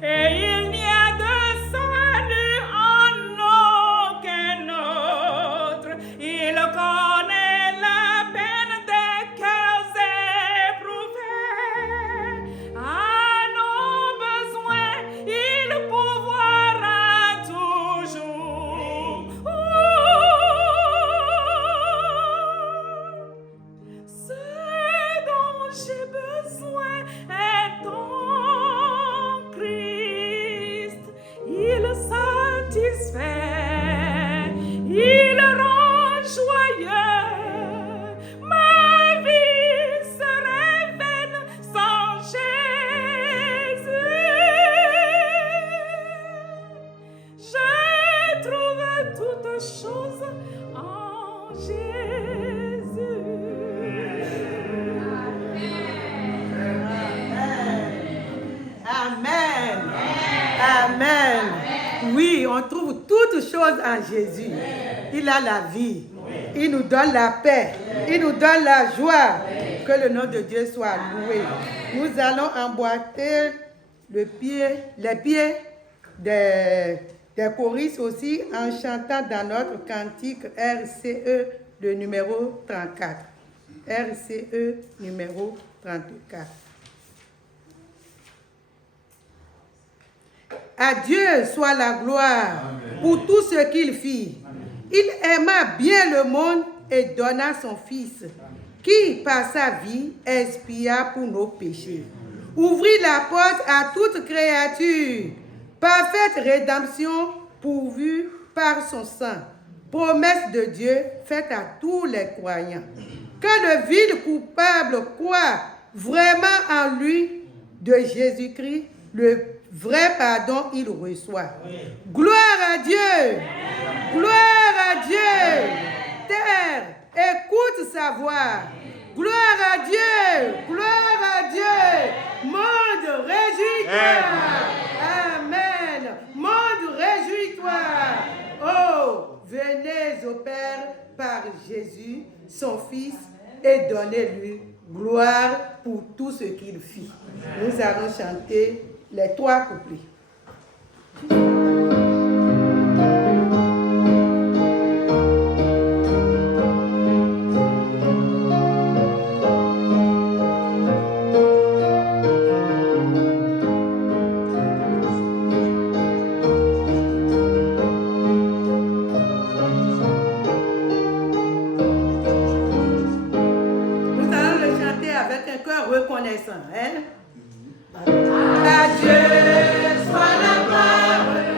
Et il n'y a de salut en aucun il satisfait, il rend joyeux. Ma vie serait vaine sans Jésus. Je trouve toutes choses en Jésus. Amen. Amen. Oui, on trouve toutes choses en Jésus. Il a la vie. Il nous donne la paix. Il nous donne la joie. Que le nom de Dieu soit loué. Nous allons emboîter les pieds des choristes aussi en chantant dans notre cantique RCE, le numéro 34. RCE numéro 34. À Dieu soit la gloire pour tout ce qu'il fit. Il aima bien le monde et donna son Fils, qui par sa vie expia pour nos péchés. Ouvrit la porte à toute créature. Parfaite rédemption pourvue par son sang. Promesse de Dieu faite à tous les croyants. Que le vil coupable croit vraiment en lui de Jésus-Christ, le vrai pardon il reçoit. Gloire à Dieu. Gloire à Dieu. Terre, écoute sa voix. Gloire à Dieu. Gloire à Dieu. Monde, réjouis-toi. Amen. Monde, réjouis-toi. Oh, venez au Père par Jésus, son Fils, et donnez-lui gloire pour tout ce qu'il fit. Nous allons chanter les 3 couplets. Reconnaissant, hein? À Dieu soit la gloire.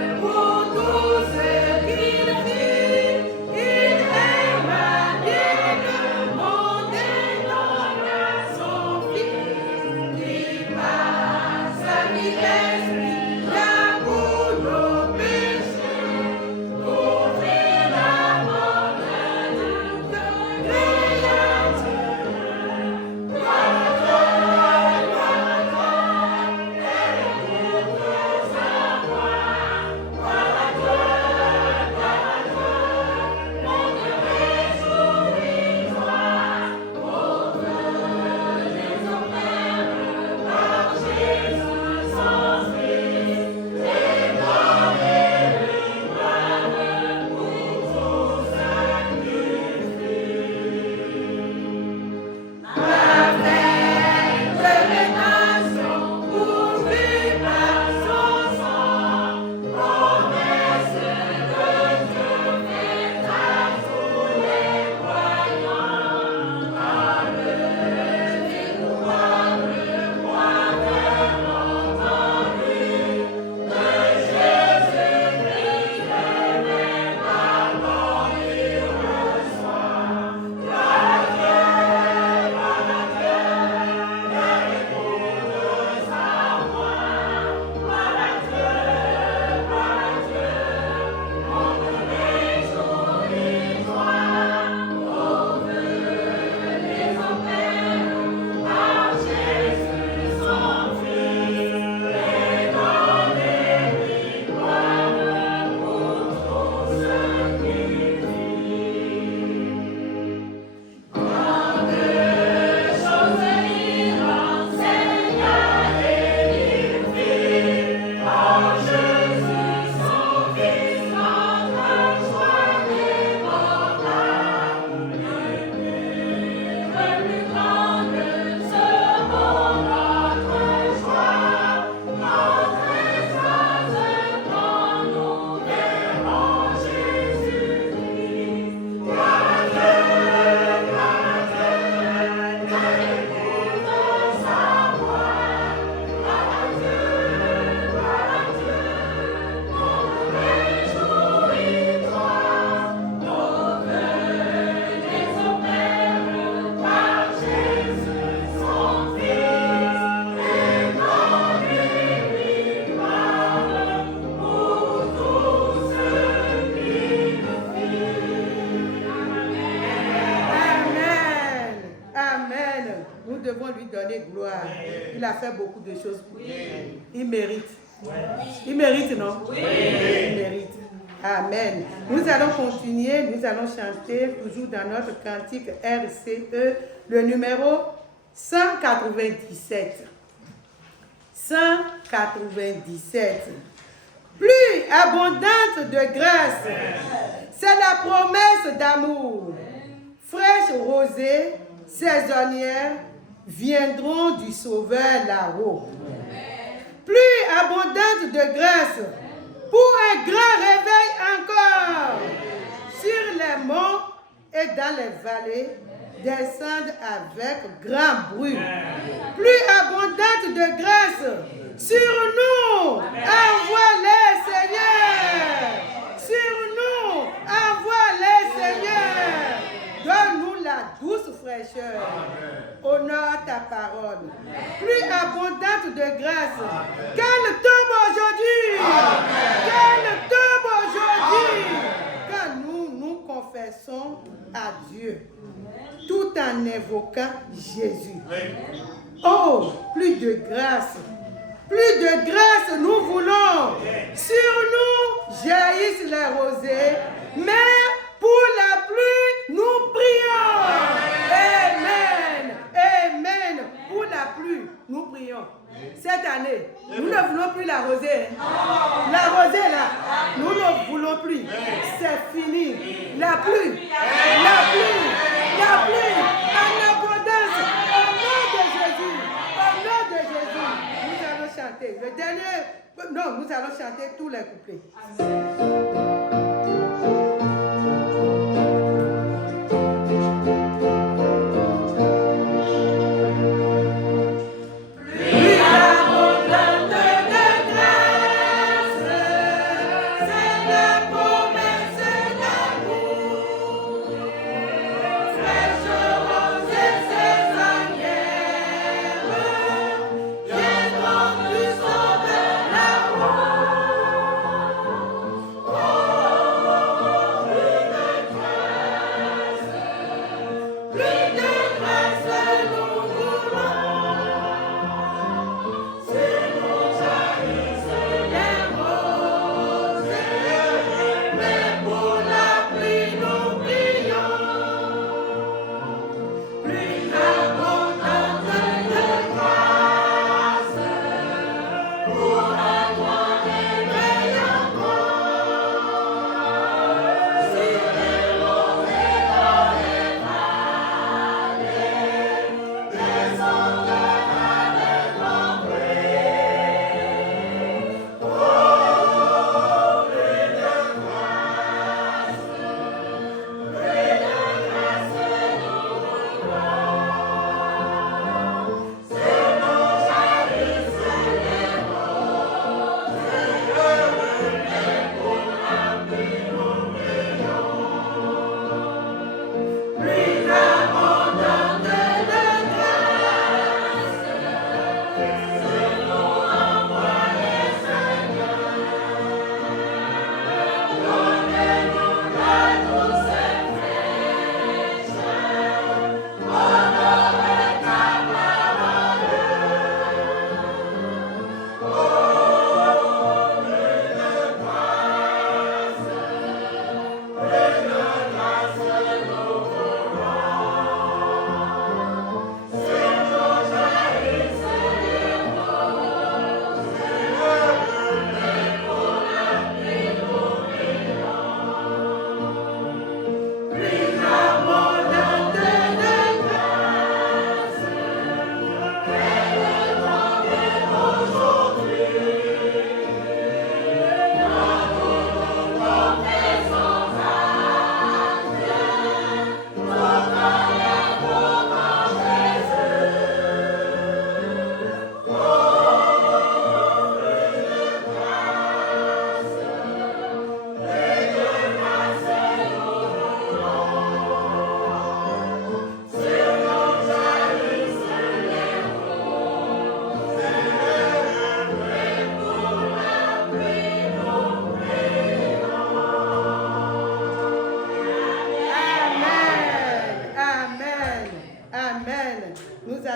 donner gloire. Il a fait beaucoup de choses pour nous. Il mérite. Il mérite, non? Oui. Il mérite. Amen. Nous allons continuer, nous allons chanter toujours dans notre cantique RCE, le numéro 197. 197. Plus abondante de grâce, c'est la promesse d'amour. Fraîche rosée, saisonnière, viendront du Sauveur là-haut. Plus abondante de grâce, pour un grand réveil encore. Sur les monts et dans les vallées, descendent avec grand bruit. Plus abondante de grâce, sur nous, envoie-les, Seigneur. Sur nous, envoie-les, Seigneur. Donne-nous la douce fraîcheur. Honore ta parole. Plus abondante de grâce. Qu'elle tombe aujourd'hui. Qu'elle tombe aujourd'hui. Quand nous confessons à Dieu, tout en évoquant Jésus. Oh, plus de grâce. Plus de grâce nous voulons. Sur nous jaillissent les rosées, mais pour la pluie, nous prions. Amen. Amen. Pour la pluie, nous prions. Cette année, nous ne voulons plus la rosée. La rosée là, nous ne voulons plus. C'est fini. La pluie, la pluie, la pluie, en abondance, au nom de Jésus. Au nom de Jésus, nous allons chanter. Le dernier, non, nous allons chanter tous les couplets.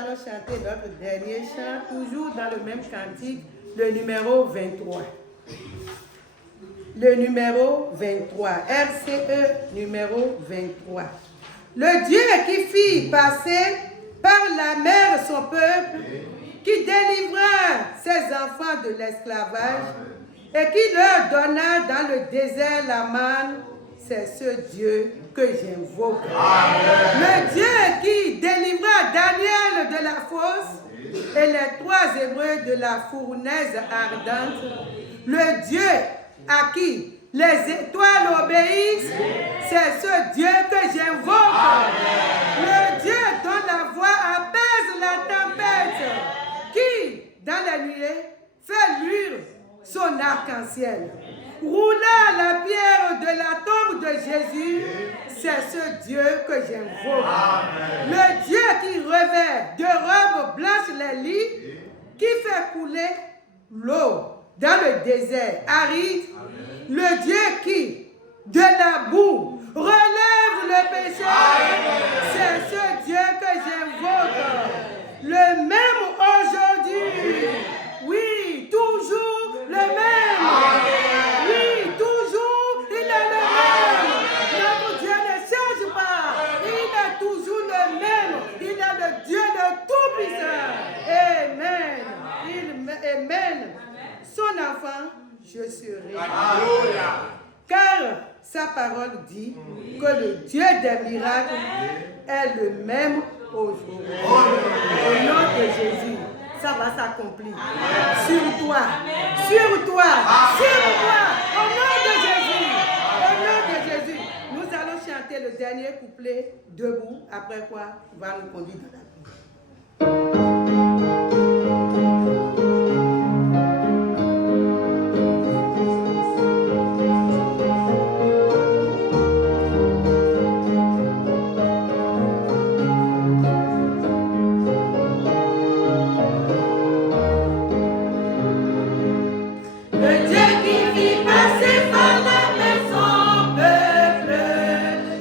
allons chanter notre dernier chant, toujours dans le même cantique, le numéro 23. Le numéro 23, RCE numéro 23. Le Dieu qui fit passer par la mer son peuple, qui délivra ses enfants de l'esclavage et qui leur donna dans le désert la manne, c'est ce Dieu que j'invoque. Le Dieu qui délivra Daniel de la fosse et les 3 Hébreux de la fournaise ardente, le Dieu à qui les étoiles obéissent, c'est ce Dieu que j'invoque. Le Dieu dont la voix apaise la tempête, qui, dans la nuée, fait luire son arc-en-ciel. Roula la pierre de la tombe de Jésus, c'est ce Dieu que j'invoque. Le Dieu qui revêt de robes blanches les lits, qui fait couler l'eau dans le désert aride, le Dieu qui, de la boue, relève le pécheur, c'est ce Dieu que j'invoque. Le même aujourd'hui, oui, toujours le même. Oui, toujours, il est le même. Notre Dieu ne change pas. Il est toujours le même. Il est le Dieu de tout-puissant. Amen. Amen. Son enfant, je serai. Car sa parole dit que le Dieu des miracles est le même aujourd'hui. Au nom de Jésus, ça va s'accomplir. Sur toi, sur toi, sur toi. Au nom de Jésus. Au nom de Jésus. Nous allons chanter le dernier couplet debout. Après quoi, on va nous conduire dans la vie.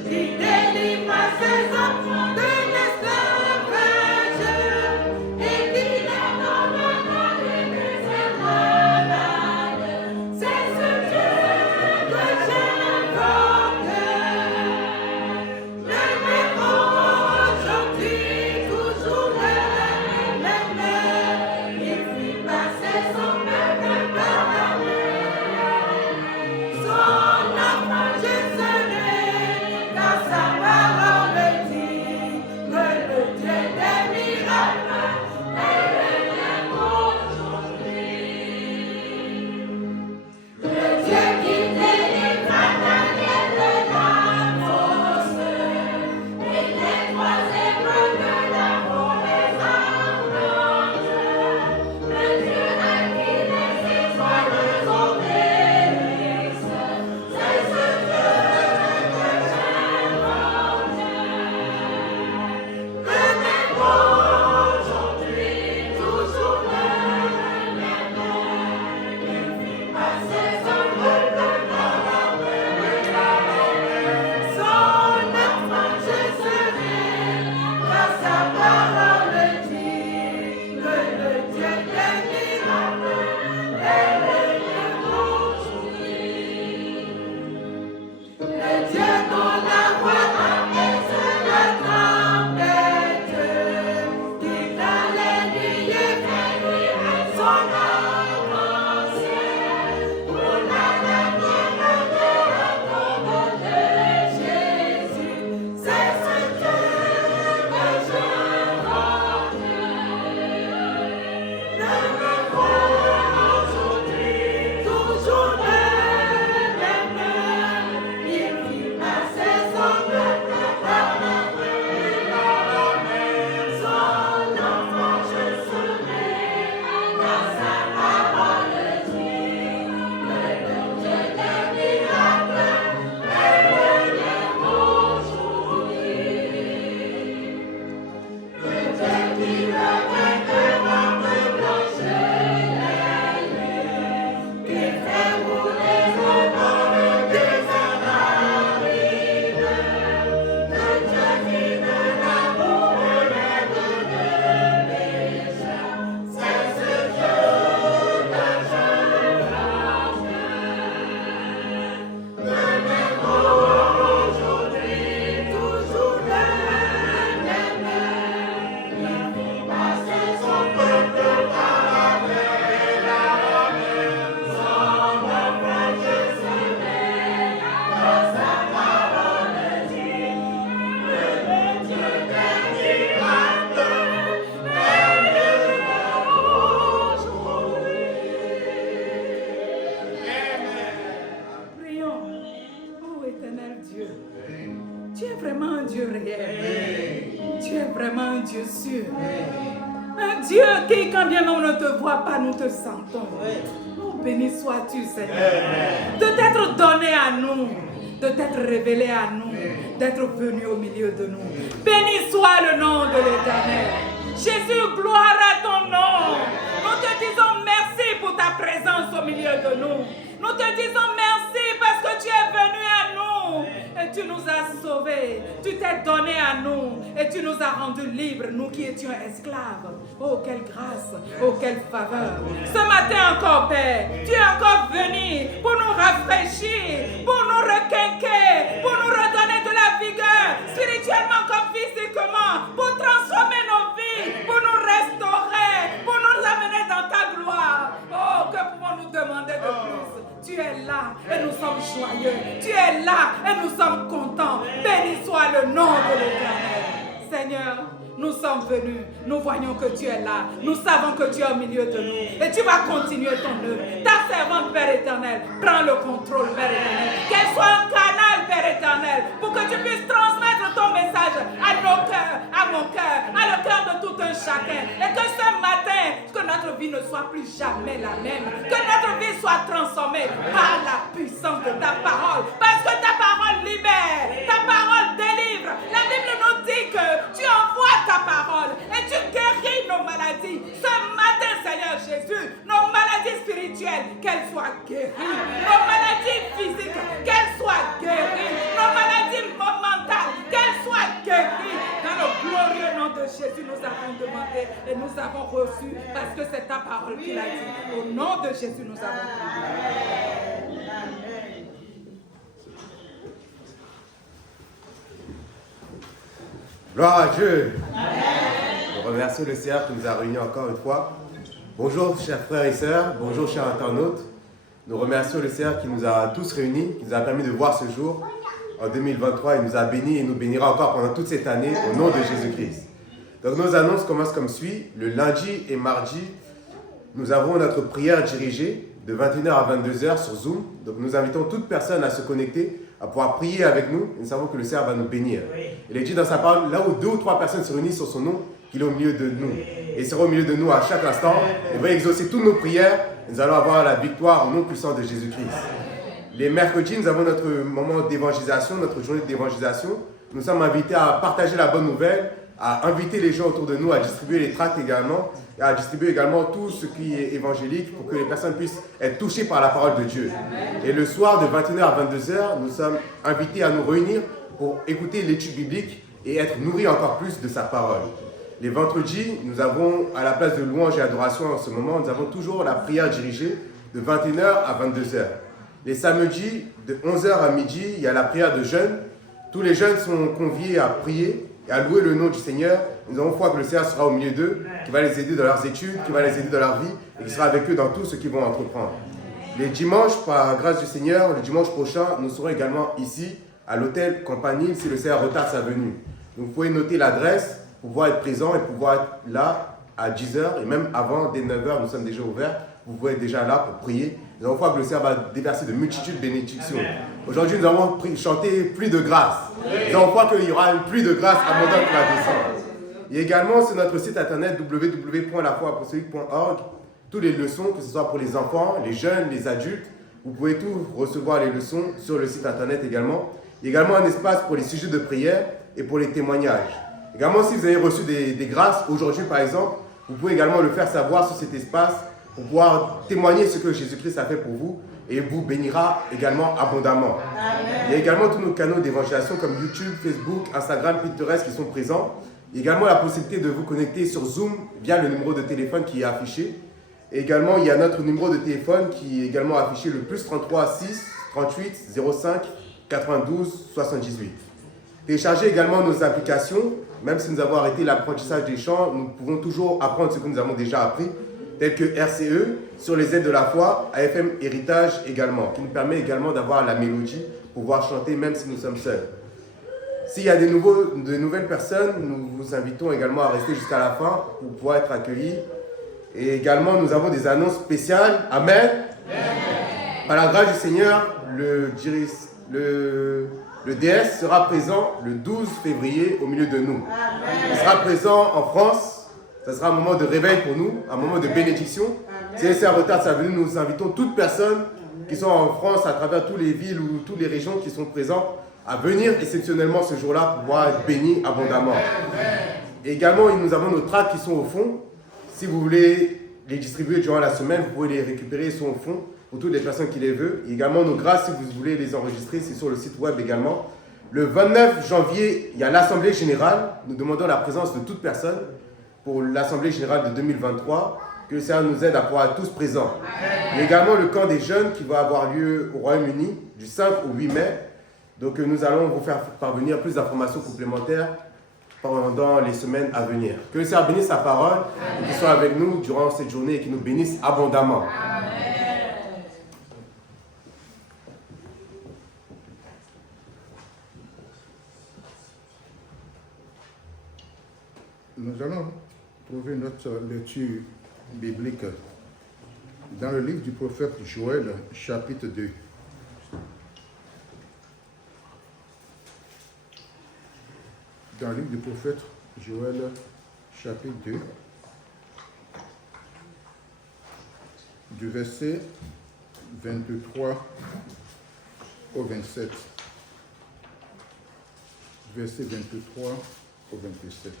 Qui délivre ses enfants de l'esclavage et qui vraiment un Dieu réel. Tu es vraiment un Dieu sûr. Un Dieu qui, quand bien on ne te voit pas, nous te sentons. Oh, béni sois-tu, Seigneur. De t'être donné à nous, de t'être révélé à nous, d'être venu au milieu de nous. Béni soit le nom de l'Éternel. Jésus, gloire à ton nom. Nous te disons merci pour ta présence au milieu de nous. Nous te disons merci parce que tu es venu à nous et tu nous as sauvés. Tu t'es donné à nous et tu nous as rendus libres, nous qui étions esclaves. Oh, quelle grâce, oh, quelle faveur. Ce matin encore, Père, tu es encore venu pour nous rafraîchir, pour nous requinquer, pour nous redonner de la vigueur, spirituellement comme physiquement, pour transformer nos vies, pour nous restaurer, pour nous amener dans ta gloire. Oh, que pouvons-nous demander de plus? Tu es là et nous sommes joyeux. Tu es là et nous sommes contents. Béni soit le nom de l'Éternel. Seigneur, nous sommes venus, nous voyons que tu es là, nous savons que tu es au milieu de nous et tu vas continuer ton œuvre. Ta servante, Père éternel, prends le contrôle, Père éternel. Qu'elle soit un canal, Père éternel, pour que tu puisses transmettre ton message à nos cœurs, à mon cœur, à le cœur de tout un chacun. Et que ce matin, que notre vie ne soit plus jamais la même, que notre vie soit transformée par la puissance de ta parole, parce que ta parole libère, ta parole délivre. La Bible nous dit que tu envoies ta parole et tu guéris nos maladies. Ce matin, Seigneur Jésus, nos maladies spirituelles, qu'elles soient guéries. Nos maladies physiques, qu'elles soient guéries. Nos maladies mentales, qu'elles soient guéries. Dans le glorieux nom de Jésus, nous avons demandé et nous avons reçu parce que c'est ta parole qui l'a dit. Au nom de Jésus, nous avons prié. Gloire à Dieu. Nous remercions le Seigneur qui nous a réunis encore une fois. Bonjour chers frères et sœurs, bonjour chers internautes. Nous remercions le Seigneur qui nous a tous réunis, qui nous a permis de voir ce jour en 2023. Il nous a bénis et nous bénira encore pendant toute cette année au nom de Jésus-Christ. Donc nos annonces commencent comme suit. Le lundi et mardi, nous avons notre prière dirigée de 21h à 22h sur Zoom. Donc nous invitons toute personne à se connecter, à pouvoir prier avec nous. Nous savons que le Seigneur va nous bénir. Il est dit dans sa parole, là où 2 ou 3 personnes se réunissent sur son nom, qu'il est au milieu de nous. Et il sera au milieu de nous à chaque instant. Il va exaucer toutes nos prières. Nous allons avoir la victoire au nom puissant de Jésus-Christ. Les mercredis, nous avons notre moment d'évangélisation, notre journée d'évangélisation. Nous sommes invités à partager la bonne nouvelle, à inviter les gens autour de nous, à distribuer les tracts également, et à distribuer également tout ce qui est évangélique pour que les personnes puissent être touchées par la parole de Dieu. Et le soir, de 21h à 22h, nous sommes invités à nous réunir pour écouter l'étude biblique et être nourris encore plus de sa parole. Les vendredis, nous avons, à la place de louange et adoration en ce moment, nous avons toujours la prière dirigée de 21h à 22h. Les samedis, de 11h à midi, il y a la prière de jeûne. Tous les jeunes sont conviés à prier et à louer le nom du Seigneur. Nous avons foi que le Seigneur sera au milieu d'eux, qui va les aider dans leurs études, qui va les aider dans leur vie et qui sera avec eux dans tout ce qu'ils vont entreprendre. Les dimanches, par la grâce du Seigneur, le dimanche prochain, nous serons également ici à l'hôtel Campanile si le Seigneur retarde sa venue. Donc, vous pouvez noter l'adresse pour pouvoir être présent et pouvoir être là à 10h et même avant, dès 9h, nous sommes déjà ouverts. Vous pouvez être déjà là pour prier. Nous avons foi que le Seigneur va déverser de multitudes de bénédictions. Aujourd'hui, nous avons chanté pluie de grâce. Nous avons foi qu'il y aura une pluie de grâce abondante qui va descendre. Et également sur notre site internet www.lafoiapostolique.org, toutes les leçons, que ce soit pour les enfants, les jeunes, les adultes, vous pouvez tout recevoir les leçons sur le site internet également. Il y a également un espace pour les sujets de prière et pour les témoignages. Également, si vous avez reçu des grâces aujourd'hui par exemple, vous pouvez également le faire savoir sur cet espace pour pouvoir témoigner ce que Jésus-Christ a fait pour vous et vous bénira également abondamment. Amen. Il y a également tous nos canaux d'évangélisation comme YouTube, Facebook, Instagram, Pinterest qui sont présents. Il y a également la possibilité de vous connecter sur Zoom via le numéro de téléphone qui est affiché. Et également, il y a notre numéro de téléphone qui est également affiché, le +33 6 38 05 92 78. Téléchargez également nos applications. Même si nous avons arrêté l'apprentissage des chants, nous pouvons toujours apprendre ce que nous avons déjà appris, tels que RCE, sur les aides de la foi, AFM Héritage également, qui nous permet également d'avoir la mélodie pour pouvoir chanter même si nous sommes seuls. S'il y a de nouvelles personnes, nous vous invitons également à rester jusqu'à la fin pour pouvoir être accueillis. Et également, nous avons des annonces spéciales. Amen. Amen. Par la grâce du Seigneur, le le DS sera présent le 12 février au milieu de nous. Il sera présent en France. Ça sera un moment de réveil pour nous, un moment de bénédiction. Si c'est un retard, ça veut dire nous invitons toutes personnes qui sont en France, à travers toutes les villes ou toutes les régions qui sont présentes, à venir exceptionnellement ce jour-là pour pouvoir être bénis abondamment. Et également, nous avons nos tracts qui sont au fond. Si vous voulez les distribuer durant la semaine, vous pouvez les récupérer, ils sont au fond pour toutes les personnes qui les veulent. Et également, nos grâces, si vous voulez les enregistrer, c'est sur le site web également. Le 29 janvier, il y a l'Assemblée Générale. Nous demandons la présence de toute personne pour l'Assemblée Générale de 2023. Que le Seigneur nous aide à pouvoir être tous présents. Il y a également le camp des jeunes qui va avoir lieu au Royaume-Uni du 5 au 8 mai. Donc nous allons vous faire parvenir plus d'informations complémentaires pendant les semaines à venir. Que le Seigneur bénisse sa parole et qu'il soit avec nous durant cette journée et qu'il nous bénisse abondamment. Nous allons trouver notre lecture biblique dans le livre du prophète Joël, chapitre 2. Dans le livre du prophète Joël, chapitre 2, du verset 23 au 27. Verset 23 au 27.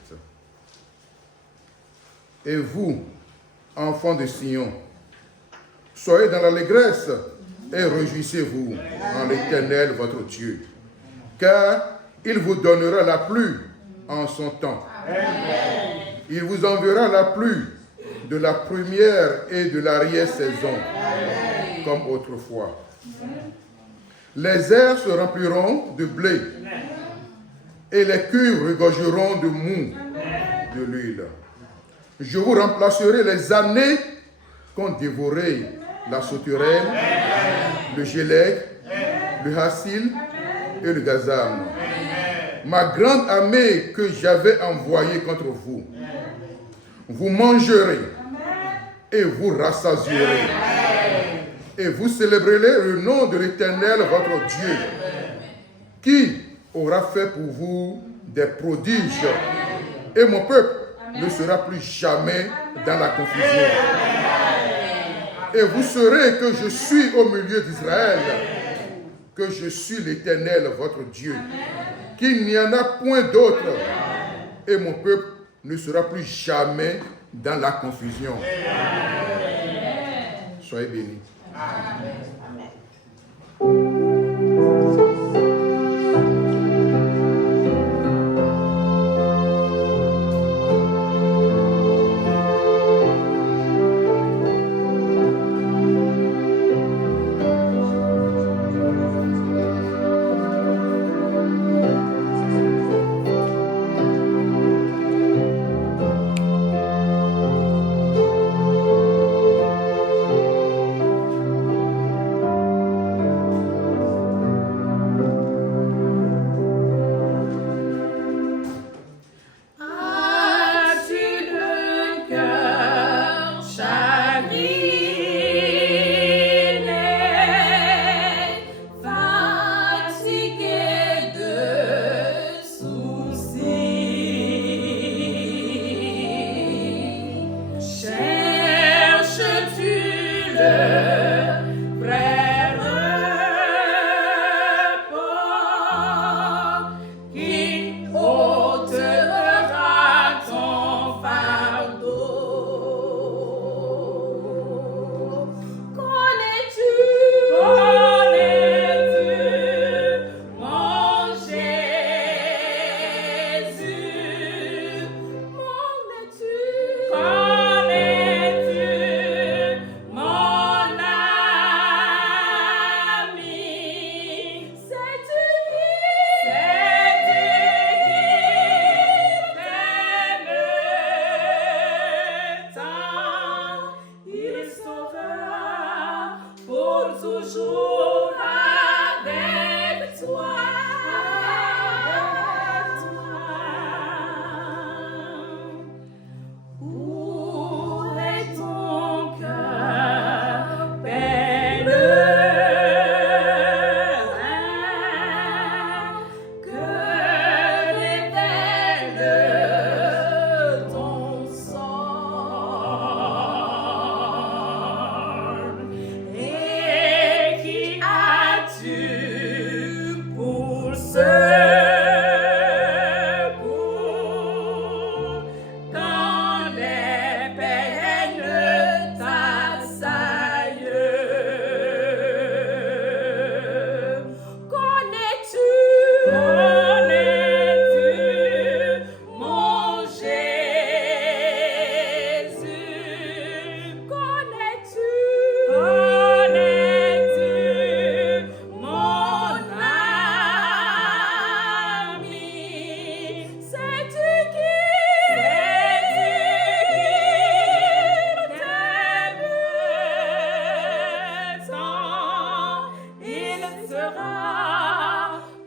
Et vous, enfants de Sion, soyez dans l'allégresse et réjouissez-vous en l'Éternel votre Dieu, car il vous donnera la pluie en son temps. Il vous enverra la pluie de la première et de l'arrière-saison, comme autrefois. Les airs se rempliront de blé, et les cuves regorgeront de mou, de l'huile. Je vous remplacerai les années qu'ont dévoré la sauterelle, le gélec, le hassil et le gazam. Ma grande armée que j'avais envoyée contre vous. Vous mangerez et vous rassasierez. Et vous célébrerez le nom de l'Éternel votre Dieu, qui aura fait pour vous des prodiges. Et mon peuple ne sera plus jamais dans la confusion. Et vous saurez que je suis au milieu d'Israël, que je suis l'Éternel, votre Dieu, qu'il n'y en a point d'autre. Et mon peuple ne sera plus jamais dans la confusion. Soyez bénis.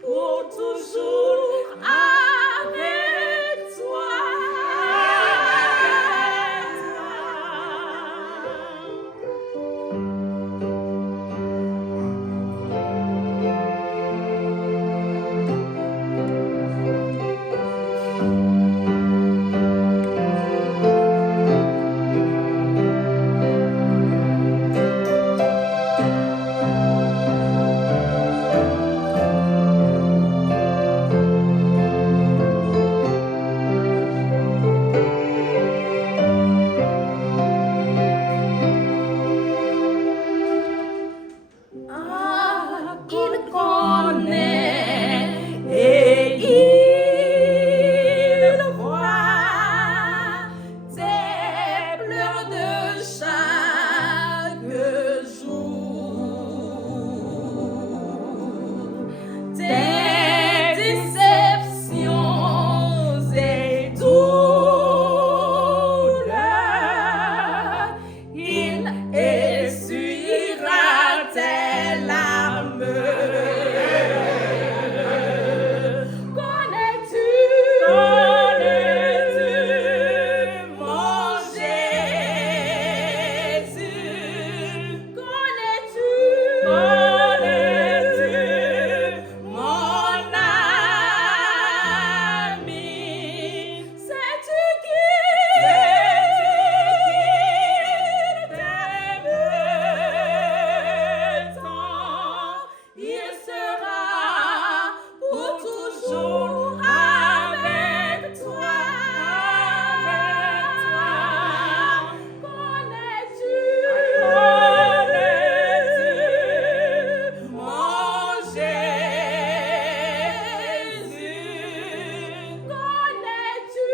pour toujours avec toi. Il connaît et il voit tes pleurs de chaque jour, tes déceptions et douleurs. Il essuiera tes larmes. Connais-tu mon Jésus? Connais-tu mon ami? Sais-tu qu'il t'aime tant? Il sera pour toujours avec toi. Connais-tu mon Jésus? Connais-tu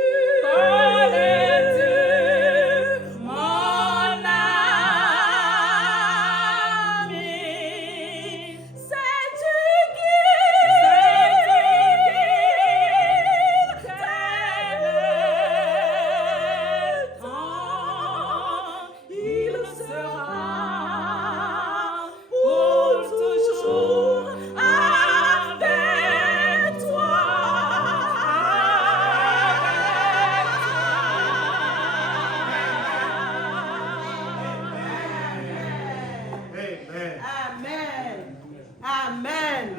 mon ami? Sais-tu qu'il t'aime tant? Il sera pour toujours avec toi. Amen. Amen.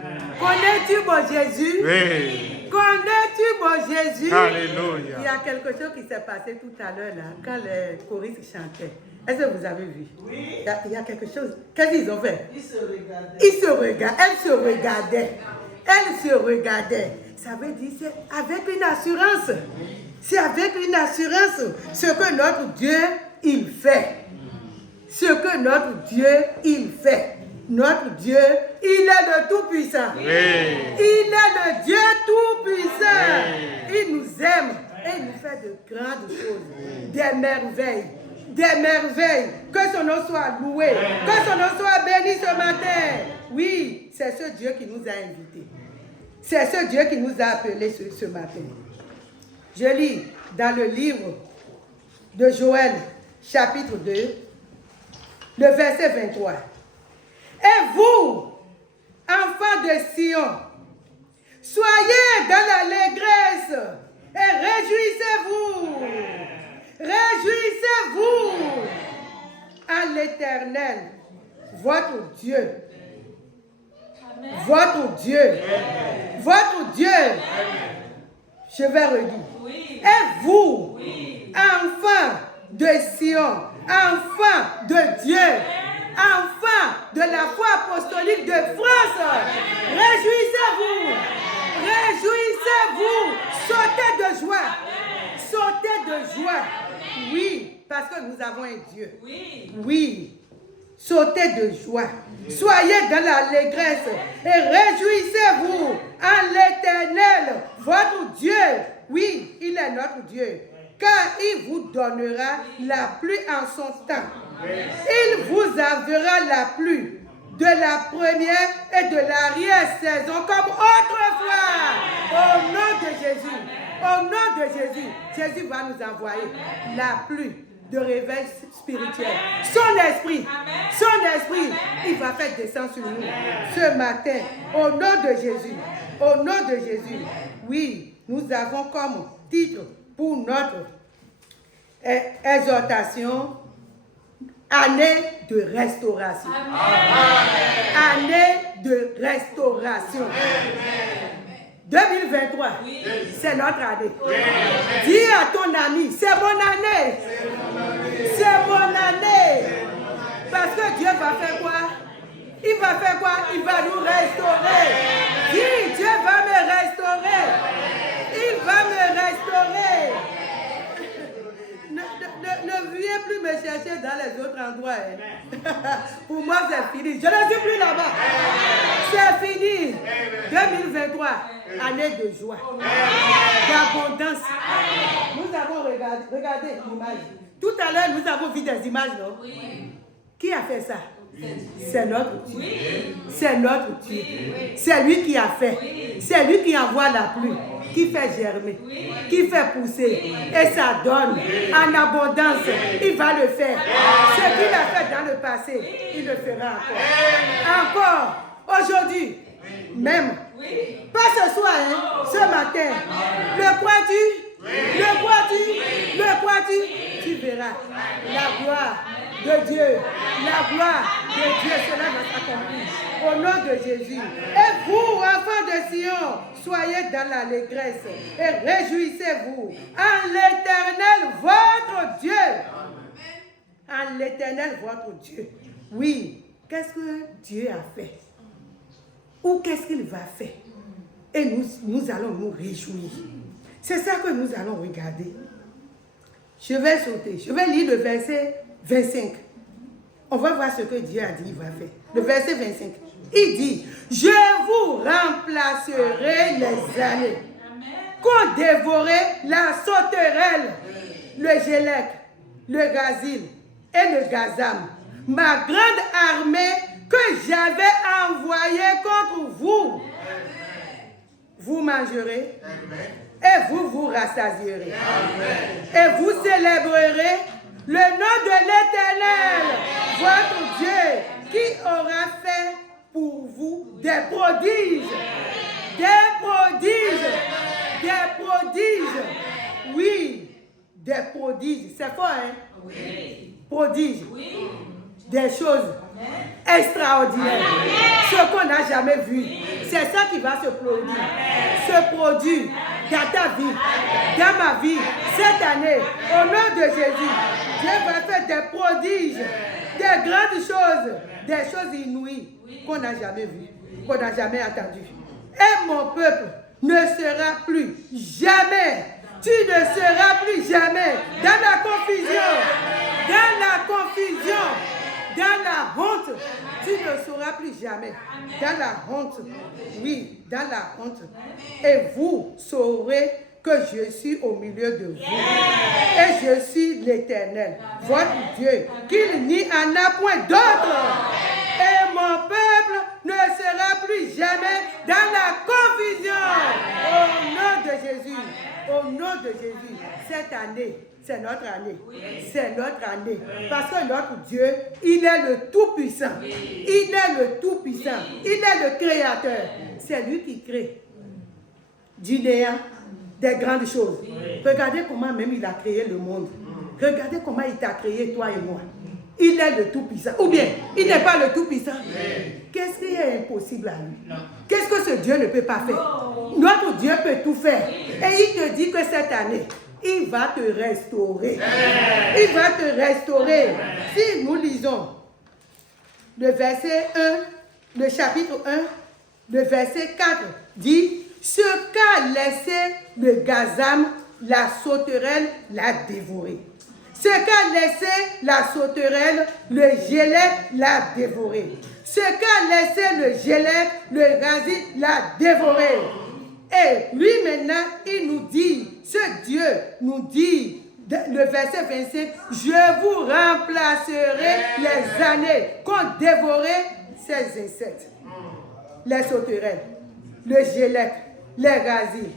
Connais-tu mon Jésus? Oui. Connais-tu mon Jésus? Alléluia. Il y a quelque chose qui s'est passé tout à l'heure là, quand les choristes chantaient. Est-ce que vous avez vu? Oui. Il y a quelque chose. Qu'est-ce qu'ils ont fait? Ils se regardaient. Ils se regardaient. Elle se regardait. Elle se regardait. Ça veut dire c'est avec une assurance. C'est avec une assurance ce que notre Dieu, il fait. Ce que notre Dieu, il fait. Notre Dieu, il est le Tout-Puissant. Oui. Il est le Dieu Tout-Puissant. Il nous aime et il nous fait de grandes choses, des merveilles. Des merveilles. Que son nom soit loué. Que son nom soit béni ce matin. Oui, c'est ce Dieu qui nous a invités. C'est ce Dieu qui nous a appelés ce matin. Je lis dans le livre de Joël, chapitre 2, le verset 23. Et vous, enfants de Sion, soyez dans l'allégresse et réjouissez-vous. Réjouissez-vous à l'Éternel, votre Dieu. Votre Dieu. Votre Dieu. Je vais redire. Et vous, enfants de Sion, enfants de Dieu, enfants de la foi apostolique de France, réjouissez-vous. Réjouissez-vous. Sautez de joie. Sautez de joie. Oui, parce que nous avons un Dieu. Oui. Sautez de joie. Soyez dans l'allégresse et réjouissez-vous en l'Éternel, votre Dieu. Oui, il est notre Dieu. Car il vous donnera la pluie en son temps. Il vous enverra la pluie de la première et de l'arrière-saison comme autrefois. Au nom de Jésus. Au nom de Jésus. Jésus va nous envoyer la pluie de réveil spirituel. Son esprit, il va faire descendre sur nous ce matin, au nom de Jésus. Au nom de Jésus. Oui, nous avons comme titre pour notre exhortation, année de restauration. Année de restauration. 2023, c'est notre année. Dis à ton ami, c'est mon année. C'est mon année. Parce que Dieu va faire quoi? Il va faire quoi? Il va nous restaurer. Dis, Dieu va me restaurer. Il va me restaurer. Ne viens plus me chercher dans les autres endroits. Hein. Pour moi, c'est fini. Je ne suis plus là-bas. C'est fini. 2023, année de joie, d'abondance. Nous avons regardé l'image. Tout à l'heure, nous avons vu des images, non? Qui a fait ça? C'est notre Dieu. C'est notre Dieu. C'est lui qui a fait. C'est lui qui envoie la pluie, qui fait germer, qui fait pousser. Et ça donne en abondance. Il va le faire. Ce qu'il a fait dans le passé, il le fera encore. Encore, aujourd'hui, même. Pas ce soir, hein, ce matin. Le crois-tu? Le crois-tu? Le crois-tu? Tu verras la gloire de Dieu. La gloire de Dieu, cela va s'accomplir. Au nom de Jésus. Et vous, enfants de Sion, soyez dans l'allégresse et réjouissez-vous en l'Éternel, votre Dieu. En l'Éternel, votre Dieu. Oui, qu'est-ce que Dieu a fait? Ou qu'est-ce qu'il va faire? Et nous allons nous réjouir. C'est ça que nous allons regarder. Je vais sauter. Je vais lire le verset 25. On va voir ce que Dieu a dit, il va faire. Le verset 25. Il dit, je vous remplacerai les années qu'ont dévoré la sauterelle, le gélec, le gazile et le gazam. Ma grande armée que j'avais envoyée contre vous. Vous mangerez et vous vous rassasierez. Et vous célébrerez le nom de l'Éternel, votre Dieu, qui aura fait pour vous des prodiges. Des prodiges. Des prodiges. Oui, des prodiges. C'est fort, hein? Oui. Prodiges. Oui. Des choses extraordinaires. Ce qu'on n'a jamais vu. C'est ça qui va se produire. Se produire dans ta vie, dans ma vie, cette année, au nom de Jésus. Dieu va faire des prodiges, des grandes choses, des choses inouïes qu'on n'a jamais vues, qu'on n'a jamais entendues. Et mon peuple ne sera plus jamais, tu ne seras plus jamais dans la confusion, dans la confusion, dans la honte. Tu ne seras plus jamais dans la honte. Oui, dans la honte. Et vous saurez que je suis au milieu de vous. Et je suis l'Éternel, votre Dieu, qu'il n'y en a point d'autre. Et mon peuple ne sera plus jamais dans la confusion. Au nom de Jésus. Au nom de Jésus. Cette année, c'est notre année. C'est notre année. Parce que notre Dieu, il est le Tout-Puissant. Il est le Tout-Puissant. Il est le Créateur. C'est lui qui crée du néant des grandes choses. Regardez comment même il a créé le monde. Regardez comment il t'a créé, toi et moi. Il est le Tout-Puissant. Ou bien, il n'est pas le Tout-Puissant. Qu'est-ce qui est impossible à lui? Qu'est-ce que ce Dieu ne peut pas faire? Notre Dieu peut tout faire. Et il te dit que cette année, il va te restaurer. Il va te restaurer. Si nous lisons le verset 1, le chapitre 1, le verset 4 dit, ce qu'a laissé le gazam, la sauterelle l'a dévoré. Ce qu'a laissé la sauterelle, le gélec l'a dévoré. Ce qu'a laissé le gélec, le gazile l'a dévoré. Et lui maintenant, il nous dit, ce Dieu nous dit, le verset 25, je vous remplacerai les années qu'ont dévoré ces insectes. Les sauterelles, le gélec, les gaziles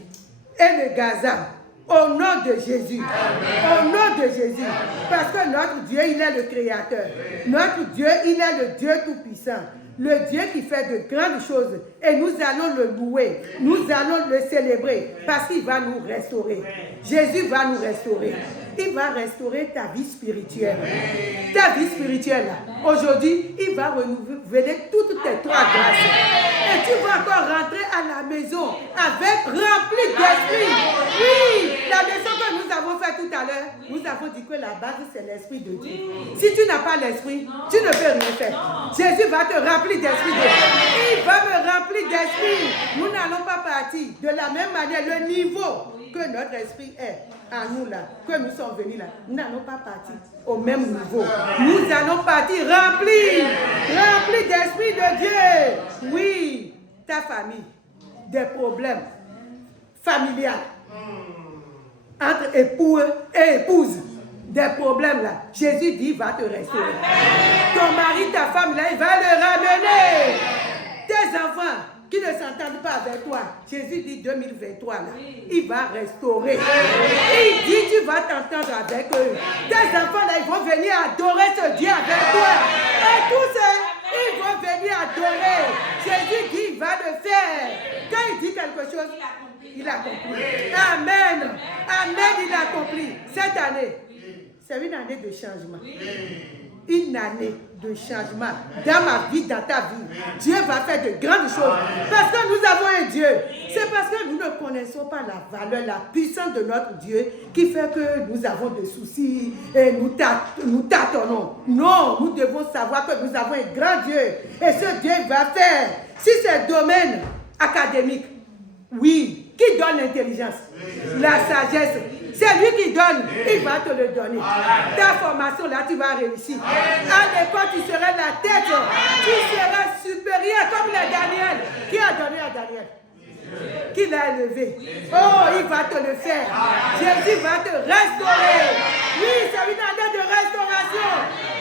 et le gazam. Au nom de Jésus. Au nom de Jésus. Parce que notre Dieu, il est le Créateur. Notre Dieu, il est le Dieu Tout-Puissant. Le Dieu qui fait de grandes choses. Et nous allons le louer. Nous allons le célébrer. Parce qu'il va nous restaurer. Jésus va nous restaurer. Il va restaurer ta vie spirituelle. Ta vie spirituelle. Aujourd'hui, il va renouveler toutes tes trois grâces. Et tu vas encore rentrer à la maison avec rempli d'esprit. Oui, la leçon que nous avons faite tout à l'heure, nous avons dit que la base, c'est l'esprit de Dieu. Si tu n'as pas l'esprit, tu ne peux rien faire. Jésus va te remplir d'esprit. Il va me remplir d'esprit. Nous n'allons pas partir de la même manière. Le niveau que notre esprit est à nous là, que nous sommes venus là, nous n'allons pas partir au même niveau. Nous allons partir remplis d'esprit de Dieu. Oui, ta famille, des problèmes familiaux entre époux et épouses, des problèmes là. Jésus dit, va te restaurer. Ton mari, ta femme là, il va le ramener. Tes enfants qui ne s'entendent pas avec toi, Jésus dit 2023 là, il va restaurer. Il dit, tu vas t'entendre avec eux. Tes enfants là, ils vont venir adorer ce Dieu avec toi. Et tous ceux, ils vont venir adorer. Jésus dit, il va le faire. Quand il dit quelque chose, il accomplit. Amen. Amen, il accomplit. Cette année, c'est une année de changement. Une année de changement dans ma vie, dans ta vie. Dieu va faire de grandes choses. Parce que nous avons un Dieu. C'est parce que nous ne connaissons pas la valeur, la puissance de notre Dieu qui fait que nous avons des soucis et nous tâtonnons. Non, nous devons savoir que nous avons un grand Dieu. Et ce Dieu va faire. Si c'est domaine académique, oui. Qui donne l'intelligence, la sagesse. C'est lui qui donne, il va te le donner. Ta formation là, tu vas réussir. À l'école, tu seras la tête. Tu seras supérieur comme les Daniel. Qui a donné à Daniel? Qui l'a élevé? Oh, il va te le faire. Jésus va te restaurer. Oui, c'est une année de restauration.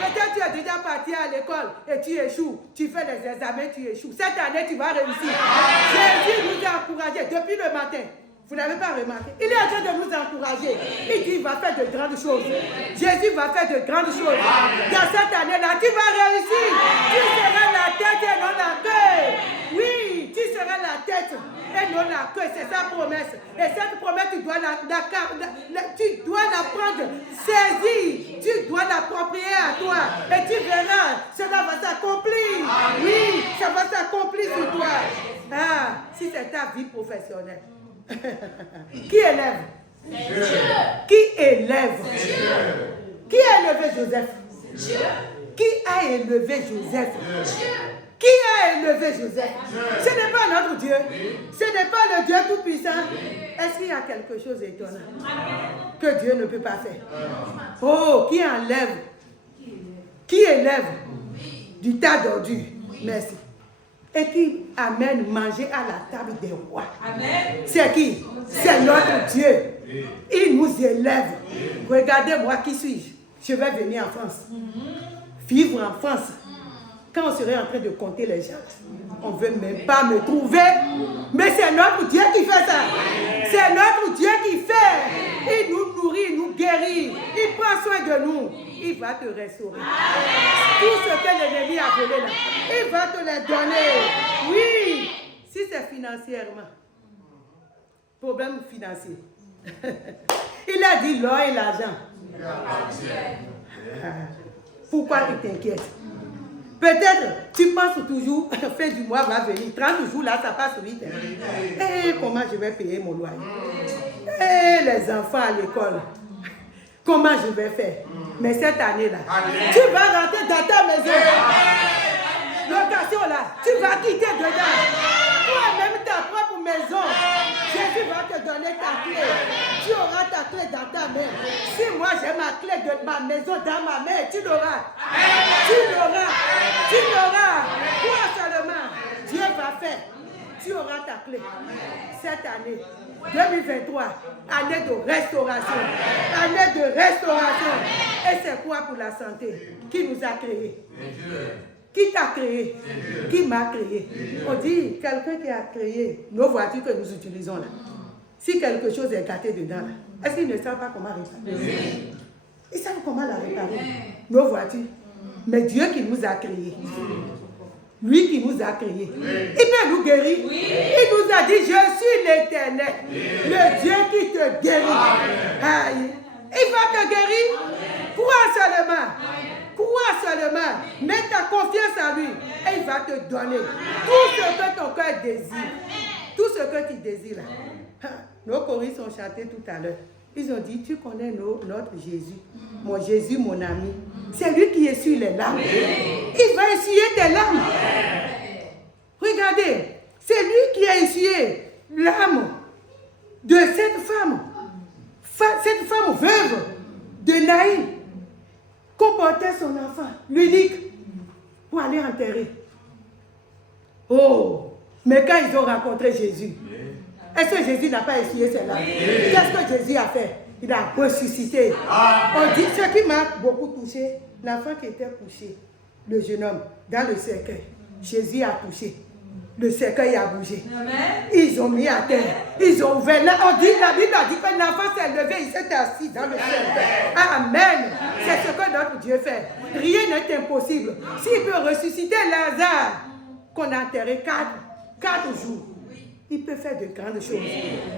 Peut-être tu es déjà parti à l'école et tu échoues. Tu fais les examens, tu échoues. Cette année, tu vas réussir. Jésus nous a encouragés depuis le matin. Vous n'avez pas remarqué? Il est en train de nous encourager. Il dit, il va faire de grandes choses. Jésus va faire de grandes choses. Dans cette année-là, tu vas réussir. Tu seras la tête et non la queue. Oui, tu seras la tête et non la queue. C'est sa promesse. Et cette promesse, tu dois la prendre, saisir. Tu dois l'approprier à toi. Et tu verras, cela va s'accomplir. Oui, ça va s'accomplir sur toi. Ah, si c'est ta vie professionnelle. Qui élève? Dieu. Qui élève? Dieu. Qui a élevé Joseph? Dieu. Qui a élevé Joseph? Dieu. Qui a élevé Joseph? Dieu. Ce n'est pas notre Dieu. Ce n'est pas le Dieu Tout-Puissant. Est-ce qu'il y a quelque chose d'étonnant que Dieu ne peut pas faire? Oh, qui enlève? Qui élève du tas d'ordures? Merci. Et qui amène manger à la table des rois. C'est qui? C'est notre Dieu. Il nous élève. Regardez-moi, qui suis-je? Je vais venir en France. Vivre en France. Quand on serait en train de compter les gens, on ne veut même pas me trouver. Mais c'est notre Dieu qui fait ça. C'est notre Dieu qui fait. Il nous nourrit, il nous guérit. Il prend soin de nous. Il va te restaurer. Tout ce que l'ennemi a volé là, il va te le donner. Oui, si c'est financièrement, problème financier. Il a dit l'or et l'argent. Pourquoi tu t'inquiètes? Peut-être tu penses toujours, fin du mois va venir, 30 jours là, ça passe vite. Et comment je vais payer mon loyer? Et les enfants à l'école. Comment je vais faire? Mais cette année-là, tu vas rentrer dans ta maison. Location là, tu vas quitter dedans. Toi-même ta propre maison. Jésus va te donner ta clé. Tu auras ta clé dans ta main. Si moi j'ai ma clé de ma maison dans ma main, tu l'auras. Tu l'auras. Tu l'auras. Toi seulement, Dieu va faire. Tu auras ta clé. Cette année, 2023, année de restauration. Année de restauration. Et c'est quoi pour la santé? Qui nous a créés? Qui t'a créé? Qui m'a créé? On dit quelqu'un qui a créé nos voitures que nous utilisons là. Si quelque chose est gâté dedans là, Est-ce qu'ils ne savent pas comment réparer? Ils savent comment la réparer. Nos voitures. Mais Dieu qui nous a créés. Lui qui nous a créés. Il peut nous guérir. Il nous a dit, je suis l'Éternel. Le Dieu qui te guérit. Aïe. Il va te guérir. Crois seulement. Crois seulement. Mets ta confiance en lui. Et il va te donner tout ce que ton cœur désire. Tout ce que tu désires. Nos choristes ont chanté tout à l'heure. Ils ont dit, tu connais notre Jésus. Mon Jésus, mon ami. C'est lui qui essuie les larmes. Il va essuyer tes larmes. Regardez. C'est lui qui a essuyé l'âme de cette femme. Cette femme veuve de Naïm. Comportait son enfant, l'unique, pour aller enterrer. Oh, mais quand ils ont rencontré Jésus, est-ce que Jésus n'a pas essuyé ses larmes? Qu'est-ce que Jésus a fait? Il a ressuscité. On dit, ce qui m'a beaucoup touché, l'enfant qui était couché, le jeune homme, dans le cercueil, Jésus a touché. Le cercueil a bougé. Ils ont mis à terre. Ils ont ouvert. Là, on dit, la Bible a dit que l'enfant s'est levé, il s'est assis dans le cercueil. Amen. C'est ce que notre Dieu fait. Rien n'est impossible. S'il peut ressusciter Lazare, qu'on a enterré 4 jours, il peut faire de grandes choses.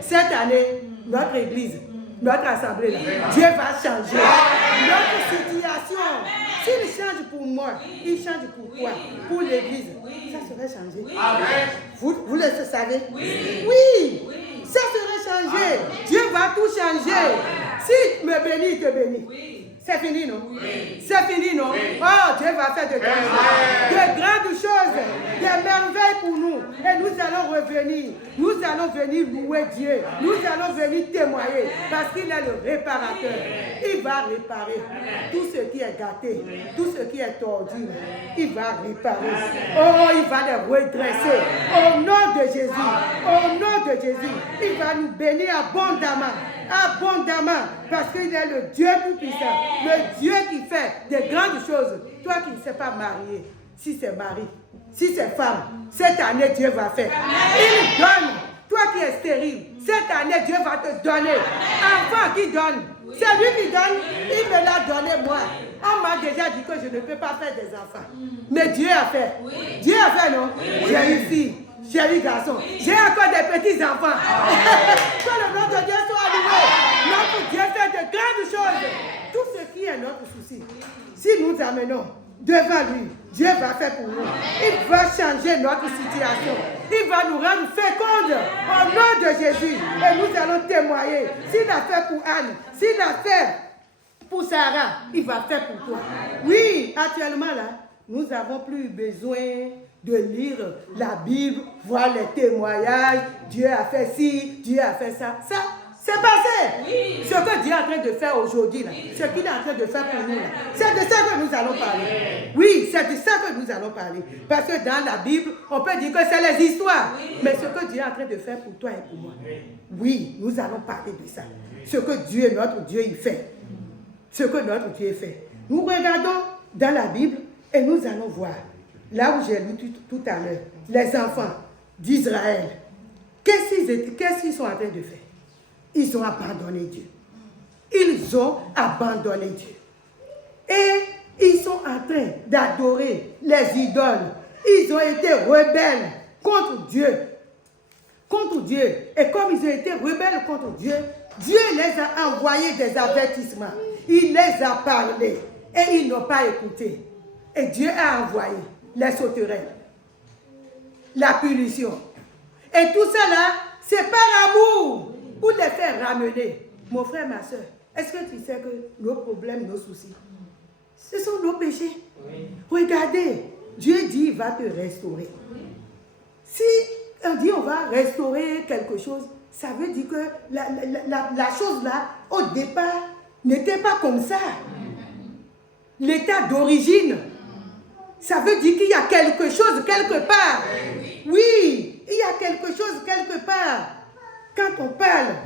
Cette année, notre église, notre assemblée, là, Dieu va changer notre situation. S'il change pour moi, il change pour toi, pour l'église. Ça serait changé. Vous le savez? Oui. Ça serait changé. Dieu va tout changer. S'il me bénit, il te bénit. C'est fini, non? C'est fini, non? Oh, Dieu va faire de grandes choses, des merveilles pour nous. Et nous allons revenir. Nous allons venir louer Dieu. Nous allons venir témoigner parce qu'il est le réparateur. Il va réparer tout ce qui est gâté, tout ce qui est tordu. Il va réparer. Oh, il va les redresser. Au nom de Jésus. Au nom de Jésus. Il va nous bénir abondamment. Abondamment, parce qu'il est le Dieu tout-puissant, le Dieu qui fait des grandes choses. Toi qui ne sais pas marier, si c'est mari, si c'est femme, cette année Dieu va faire. Il donne. Toi qui es stérile, cette année Dieu va te donner. Enfant qui donne, c'est lui qui donne. Il me l'a donné moi. On m'a déjà dit que je ne peux pas faire des enfants. Mais Dieu a fait. Dieu a fait, non? J'ai une fille. J'ai eu garçon. J'ai encore des petits-enfants. Que le nom de Dieu soit loué. Notre Dieu fait de grandes choses. Tout ce qui est notre souci, si nous amenons devant lui, Dieu va faire pour nous. Il va changer notre situation. Il va nous rendre fécondes au nom de Jésus. Et nous allons témoigner. S'il a fait pour Anne, s'il a fait pour Sarah, il va faire pour toi. Oui, actuellement là, nous n'avons plus besoin de lire la Bible, voir les témoignages. Dieu a fait ci, Dieu a fait ça. Ça, c'est passé. Ce que Dieu est en train de faire aujourd'hui, là, ce qu'il est en train de faire pour nous, là, c'est de ça que nous allons parler. Oui, c'est de ça que nous allons parler. Parce que dans la Bible, on peut dire que c'est les histoires. Mais ce que Dieu est en train de faire pour toi et pour moi, oui, nous allons parler de ça. Ce que Dieu, notre Dieu, il fait. Ce que notre Dieu fait. Nous regardons dans la Bible et nous allons voir. Là où j'ai lu tout à l'heure, les enfants d'Israël, qu'est-ce qu'ils sont en train de faire? Ils ont abandonné Dieu. Ils ont abandonné Dieu. Et ils sont en train d'adorer les idoles. Ils ont été rebelles contre Dieu. Contre Dieu. Et comme ils ont été rebelles contre Dieu, Dieu les a envoyé des avertissements. Il les a parlé. Et ils n'ont pas écouté. Et Dieu a envoyé les sauterelles, la punition. Et tout ça là, c'est par amour pour les faire ramener. Mon frère, ma soeur, est-ce que tu sais que nos problèmes, nos soucis, ce sont nos péchés? Oui. Regardez, Dieu dit il va te restaurer. Oui. Si on dit on va restaurer quelque chose, ça veut dire que la chose là, au départ, n'était pas comme ça. L'état d'origine, ça veut dire qu'il y a quelque chose quelque part. Oui, il y a quelque chose quelque part. Quand on parle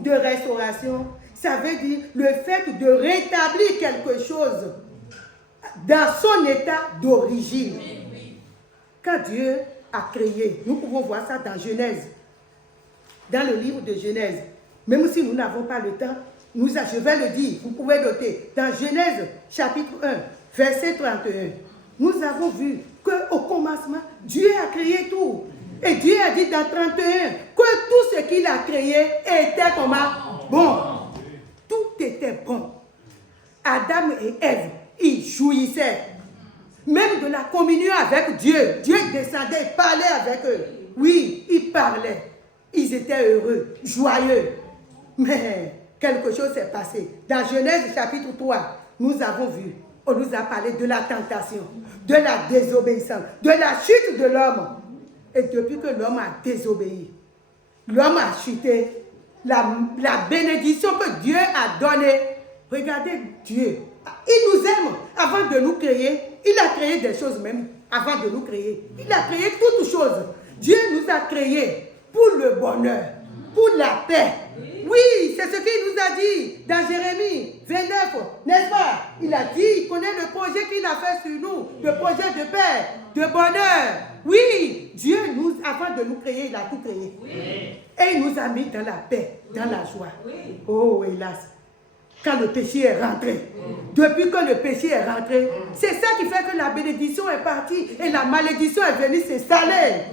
de restauration, ça veut dire le fait de rétablir quelque chose dans son état d'origine. Quand Dieu a créé, nous pouvons voir ça dans Genèse. Dans le livre de Genèse, Même si nous n'avons pas le temps, je vais le dire, vous pouvez noter, dans Genèse chapitre 1, verset 31, nous avons vu qu'au commencement, Dieu a créé tout. Et Dieu a dit dans 31 que tout ce qu'il a créé était comment? Bon. Tout était bon. Adam et Ève, ils jouissaient. Même de la communion avec Dieu. Dieu descendait et parlait avec eux. Oui, ils parlaient. Ils étaient heureux, joyeux. Mais quelque chose s'est passé. Dans Genèse chapitre 3, nous avons vu, on nous a parlé de la tentation, de la désobéissance, de la chute de l'homme. Et depuis que l'homme a désobéi, l'homme a chuté, la bénédiction que Dieu a donnée. Regardez Dieu. Il nous aime avant de nous créer. Il a créé des choses même avant de nous créer. Il a créé toutes choses. Dieu nous a créés pour le bonheur, pour la paix. Oui, c'est ce qu'il nous a dit dans Jérémie 29, n'est-ce pas? Il a dit, il connaît le projet qu'il a fait sur nous, le projet de paix, de bonheur. Oui, Dieu, avant de nous créer, il a tout créé. Oui. Et il nous a mis dans la paix, dans la joie. Oui. Oh, hélas, quand le péché est rentré, depuis que le péché est rentré, c'est ça qui fait que la bénédiction est partie et la malédiction est venue s'installer.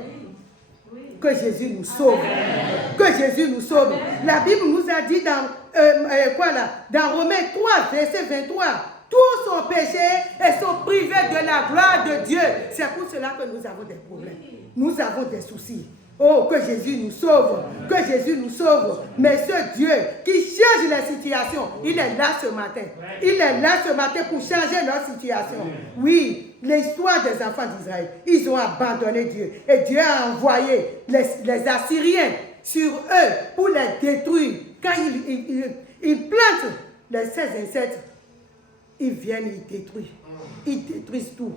Que Jésus nous sauve. Amen. Que Jésus nous sauve. Amen. La Bible nous a dit dans Romains 3, verset 23, tous sont péchés et sont privés de la gloire de Dieu. C'est pour cela que nous avons des problèmes. Nous avons des soucis. Oh, que Jésus nous sauve. Que Jésus nous sauve. Mais ce Dieu qui change les situations, il est là ce matin. Il est là ce matin pour changer leur situation. Oui, l'histoire des enfants d'Israël, ils ont abandonné Dieu. Et Dieu a envoyé les Assyriens sur eux pour les détruire. Quand ils plantent les 16 insectes, ils viennent, ils détruisent. Ils détruisent tout.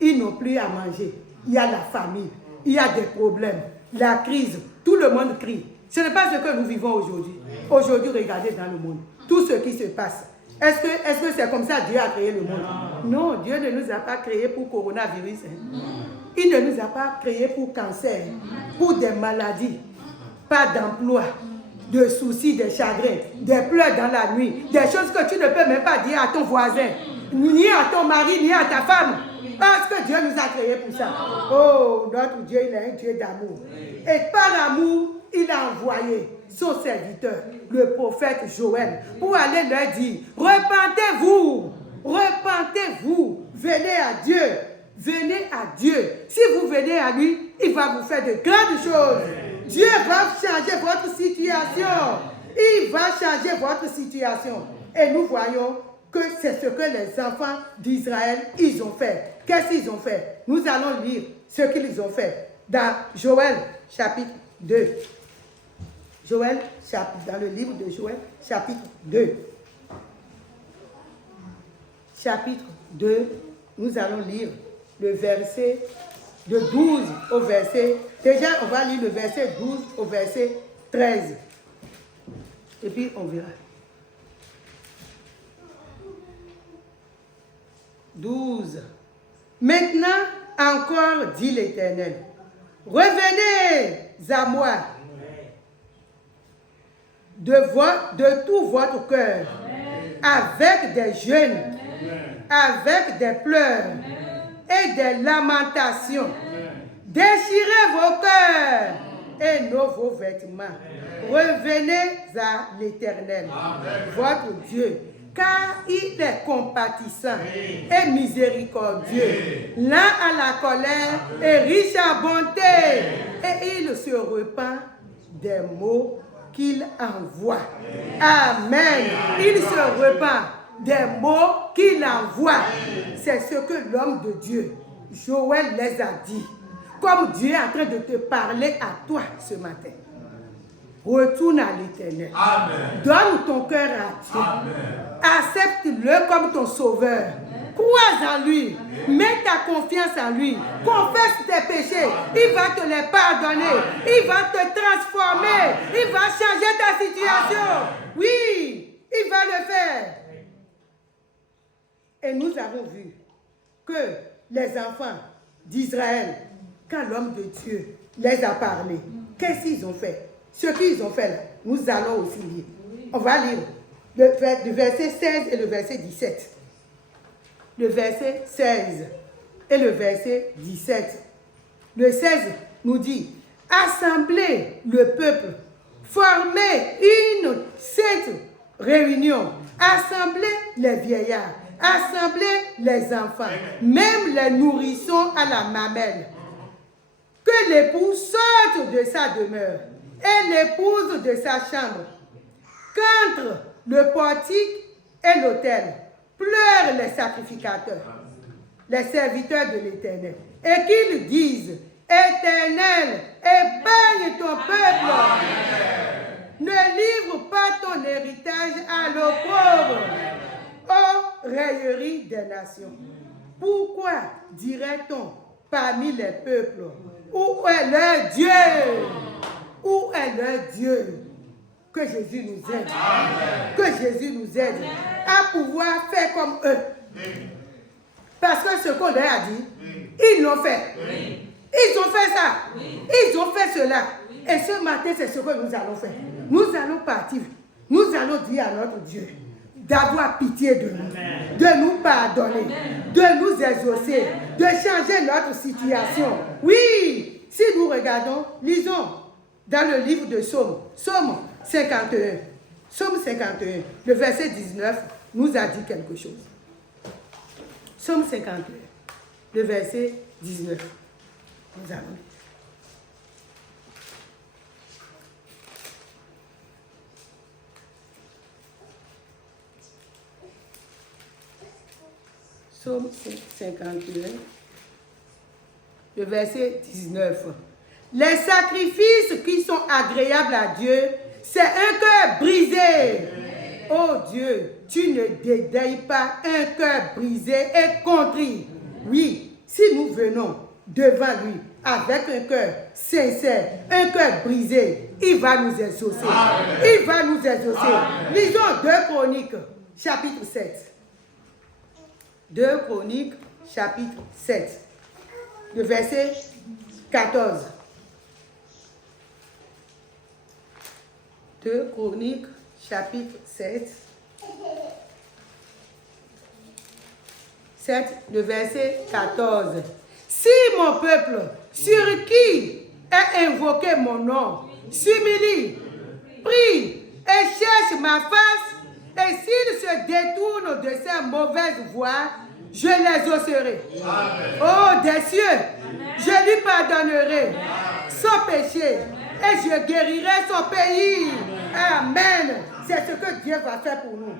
Ils n'ont plus à manger. Il y a la famine. Il y a des problèmes. La crise. Tout le monde crie. Ce n'est pas ce que nous vivons aujourd'hui. Aujourd'hui, regardez dans le monde. Tout ce qui se passe. Est-ce que c'est comme ça que Dieu a créé le monde? Non, Dieu ne nous a pas créés pour coronavirus. Il ne nous a pas créés pour cancer, pour des maladies, pas d'emploi, de soucis, des chagrins, des pleurs dans la nuit, des choses que tu ne peux même pas dire à ton voisin, ni à ton mari, ni à ta femme. Parce que Dieu nous a créés pour ça. Oh, notre Dieu, il est un Dieu d'amour. Et par amour, il a envoyé son serviteur, le prophète Joël, pour aller leur dire, repentez-vous, repentez-vous, venez à Dieu, venez à Dieu. Si vous venez à lui, il va vous faire de grandes choses. Dieu va changer votre situation. Il va changer votre situation. Et nous voyons que c'est ce que les enfants d'Israël, ils ont fait. Qu'est-ce qu'ils ont fait? Nous allons lire ce qu'ils ont fait dans Joël chapitre 2. Joël, dans le livre de Joël, chapitre 2. Chapitre 2, nous allons lire le verset de 12 au verset... Déjà, on va lire le verset 12 au verset 13. Et puis, on verra. 12. Maintenant, encore, dit l'Éternel, revenez à moi de tout votre cœur, avec des jeûnes, avec des pleurs et des lamentations. Déchirez vos cœurs et vos vêtements. Revenez à l'Éternel, votre Dieu, car il est compatissant et miséricordieux, lent à la colère et riche en bonté, et il se repent des maux qu'il envoie. Amen. Il se repent des mots qu'il envoie. C'est ce que l'homme de Dieu, Joël, les a dit. Comme Dieu est en train de te parler à toi ce matin. Retourne à l'Éternel. Donne ton cœur à Dieu. Accepte-le comme ton sauveur. Crois en lui. Mets ta confiance en lui. Confesse tes péchés. Il va te les pardonner. Il va te transformer. Il va changer ta situation. Oui, il va le faire. Et nous avons vu que les enfants d'Israël, quand l'homme de Dieu les a parlé, qu'est-ce qu'ils ont fait? ce qu'ils ont fait là, nous allons aussi lire. On va lire le verset 16 et le verset 17. Le verset 16 et le verset 17. Le 16 nous dit, assemblez le peuple, formez une sainte réunion, assemblez les vieillards, assemblez les enfants, même les nourrissons à la mamelle. Que l'époux sorte de sa demeure et l'épouse de sa chambre. Qu'entre le portique et l'autel pleurent les sacrificateurs, les serviteurs de l'Éternel, et qu'ils disent, Éternel, épargne ton peuple. Ne livre pas ton héritage à l'opprobre, ô raillerie des nations. Pourquoi dirait-on parmi les peuples, où est leur Dieu? Où est leur Dieu? Que Jésus nous aide. Amen. Que Jésus nous aide à pouvoir faire comme eux. Parce que ce qu'on leur a dit, ils l'ont fait. Ils ont fait ça. Ils ont fait cela. Et ce matin, c'est ce que nous allons faire. Nous allons partir. Nous allons dire à notre Dieu d'avoir pitié de nous, de nous pardonner, de nous exaucer, de changer notre situation. Oui, si nous regardons, lisons dans le livre de Psaume, Psaume 51. Psaume 51, le verset 19 nous a dit quelque chose. Psaume 51, le verset 19. Nous allons. Psaume 51, le verset 19. Les sacrifices qui sont agréables à Dieu, c'est un cœur brisé. Oh Dieu, tu ne dédaignes pas un cœur brisé et contrit. Oui, si nous venons devant lui avec un cœur sincère, un cœur brisé, il va nous exaucer. Amen. Il va nous exaucer. Amen. Lisons 2 Chroniques, chapitre 7. 2 Chroniques, chapitre 7. Le verset 14. 2 Chroniques, chapitre 7. 7, le verset 14. Si mon peuple, sur qui est invoqué mon nom, s'humilie, prie et cherche ma face, et s'il se détourne de ses mauvaises voies, je l'exaucerai. Oh, des cieux, je lui pardonnerai son péché et je guérirai son pays. Amen. C'est ce que Dieu va faire pour nous.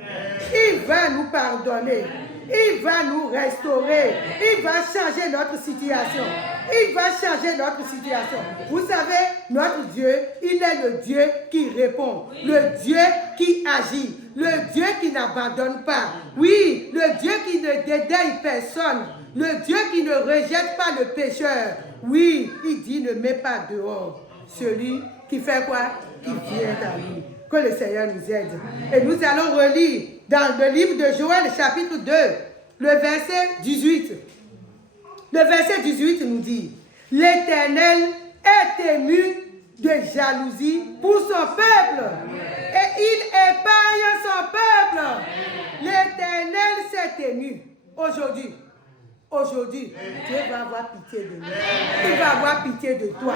Il va nous pardonner. Il va nous restaurer. Il va changer notre situation. Il va changer notre situation. Vous savez, notre Dieu, il est le Dieu qui répond. Le Dieu qui agit. Le Dieu qui n'abandonne pas. Oui, le Dieu qui ne dédaigne personne. Le Dieu qui ne rejette pas le pécheur. Oui, il dit ne mets pas dehors celui qui fait quoi? Qui vient à lui. Que le Seigneur nous aide. Et nous allons relire dans le livre de Joël, chapitre 2, le verset 18. Le verset 18 nous dit, l'Éternel est ému de jalousie pour son peuple. Et il épargne son peuple. L'Éternel s'est ému. Aujourd'hui, Dieu va avoir pitié de nous. Il va avoir pitié de toi.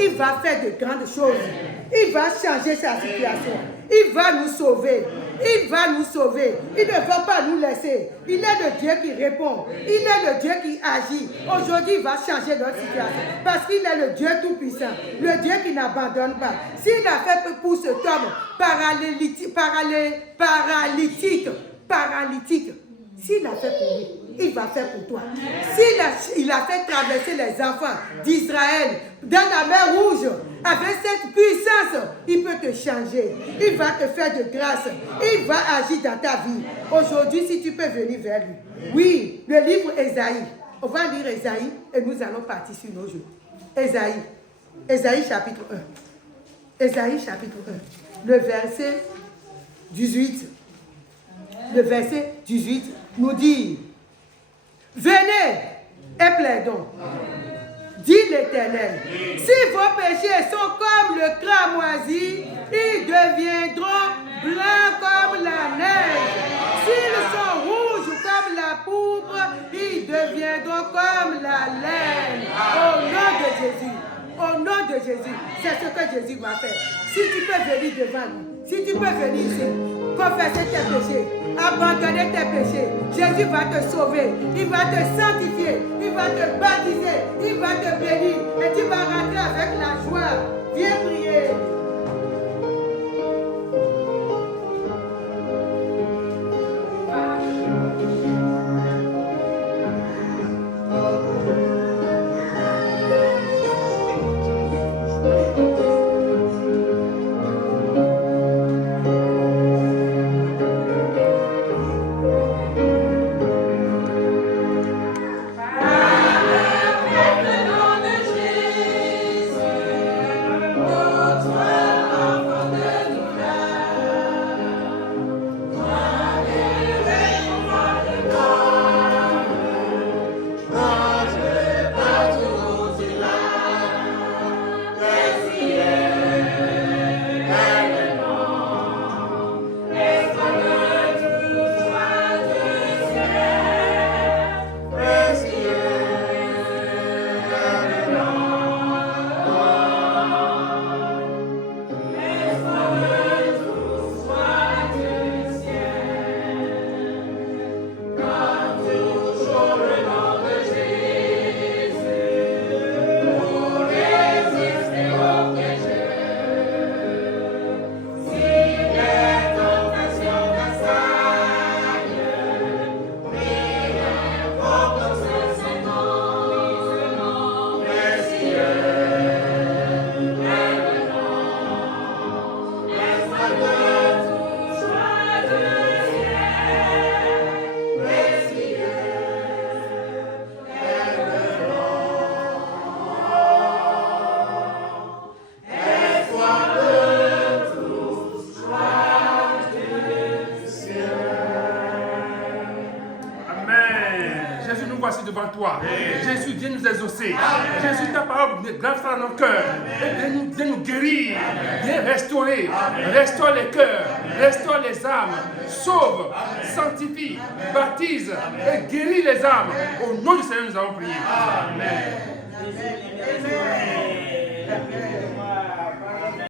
Il va faire de grandes choses. Il va changer sa situation. Il va nous sauver. Il va nous sauver. Il ne va pas nous laisser. Il est le Dieu qui répond. Il est le Dieu qui agit. Aujourd'hui, il va changer notre situation. Parce qu'il est le Dieu tout-puissant. Le Dieu qui n'abandonne pas. S'il a fait pour cet homme paralytique, s'il a fait pour lui, il va faire pour toi. S'il a fait traverser les enfants d'Israël dans la mer Rouge, avec cette puissance, il peut te changer. Il va te faire de grâce. Il va agir dans ta vie. Aujourd'hui, si tu peux venir vers lui. Oui, le livre Ésaïe. On va lire Ésaïe et nous allons partir sur nos jours. Ésaïe chapitre 1. Ésaïe chapitre 1. Le verset 18. Le verset 18 nous dit, venez et plaidons, dit l'Éternel. Si vos péchés sont comme le cramoisi, nom de Jésus, c'est ce que Jésus va faire. Si tu peux venir devant lui, si tu peux venir ici, confesser tes péchés, abandonner tes péchés, Jésus va te sauver, il va te sanctifier, il va te baptiser, il va te bénir et tu vas rentrer avec la joie. Viens prier. Devant toi. Jésus, viens nous exaucer. Jésus, ta parole grave dans nos cœurs. Et viens nous guérir. Viens restaurer. Restaure les cœurs. Restaure les âmes. Sauve, sanctifie, baptise et guéris les âmes. Au nom du Seigneur, nous avons prié. Amen.